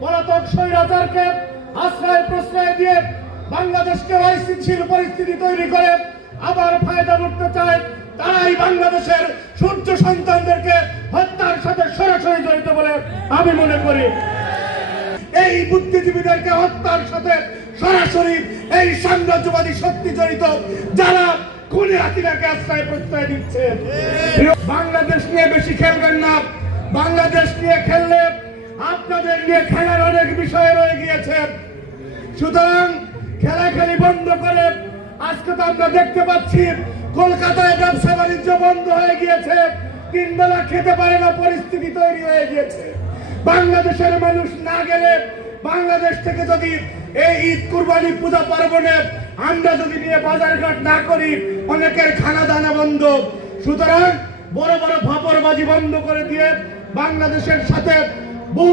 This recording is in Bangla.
পলাতক স্বৈরাচারকে আশ্রয় প্রশ্রয় দিয়ে বাংলাদেশকে অস্থিতিশীল পরিস্থিতি তৈরি করে আবার ফায়দা লুটতে চায়, তারাই বাংলাদেশের সূর্য সন্তানদেরকে হত্যার সাথে সরাসরি জড়িত বলে আমি মনে করি। এই বুদ্ধিজীবীদেরকে হত্যার সাথে সরাসরি এই সাম্রাজ্যবাদী শক্তি জড়িত, যারা খুনে হাসিনাকে আশ্রয় প্রশ্রয় দিচ্ছে। বাংলাদেশ নিয়ে বেশি খেলবেন না। বাংলাদেশ নিয়ে খেললে আপনাদের নিয়ে খেলার অনেক বিষয় রয়ে গিয়েছে। সুতরাং খেলাখেলি বন্ধ করে, আজকে তো আমরা দেখতে পাচ্ছি কলকাতায় ব্যবসা বাণিজ্য বন্ধ হয়ে গিয়েছে, 3 বেলা খেতে পারে না পরিস্থিতি তৈরি হয়ে গিয়েছে। বাংলাদেশের মানুষ না গেলে, বাংলাদেশ থেকে যদি এই ঈদ কুরবানি পূজা পার্বণে আমরা যদি নিয়ে বাজারঘাট না করি, অনেকের খানা দানা বন্ধ। সুতরাং বড় বড় ফাপড়বাজি বন্ধ করে দিয়ে বাংলাদেশের সাথে বহু